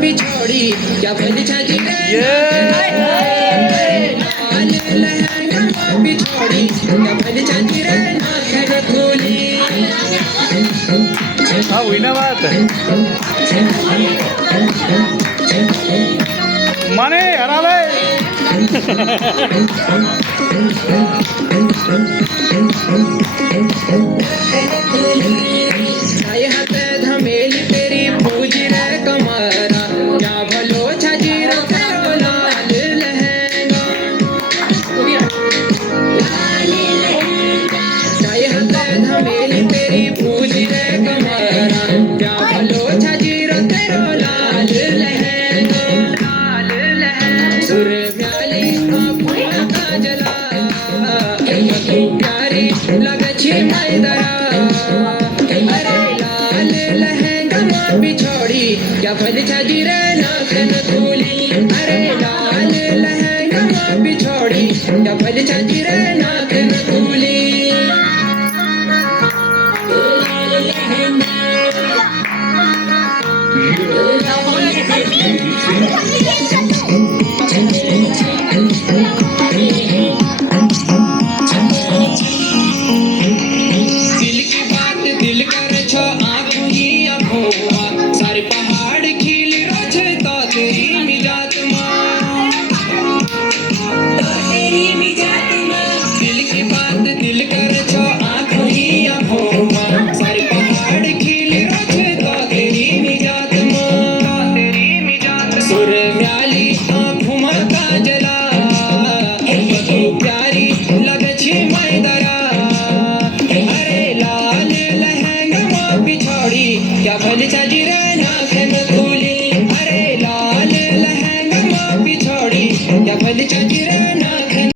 पिछोड़ी क्या भली छाजी पिछोड़ी क्या भली छाजी रे नाखन खोली हाँ हुई ना बात माने हराले धमेली तेरी पूजी रे कमारा क्या भलो छाजी रे तेरो लाल लहंगा धमेली तेरी पूजी रे कमारा क्या भलो छाजी रे तेरो लाल लहंगा सुर म्याली आँखों का जला तू प्यारी लगछी मैदरा अरे लाल लहंगा माँ पिछोड़ी क्या भली छाजी रे नाखन खोली अरे लाल लहंगा माँ पिछोड़ी क्या भली छाजी रे नाखन खोली दिल की बात दिल कर छो आँखों ही अखोवा सारे पहाड़ खिल रोज तो तेरी मिजात माँ दिल की बात दिल कर छो आँखों ही अखोवा सारे पहाड़ खिल रोज तो तेरी मिजात माँ सुर म्याली आँखों माँ का जला तू प्यारी लगछी मैदरा अरे लाल लहंगा माँ पिछोड़ी क्या भली छाजी रे नाखन खोली अरे लाल लहंगा माँ पिछोड़ी क्या भली छाजी रे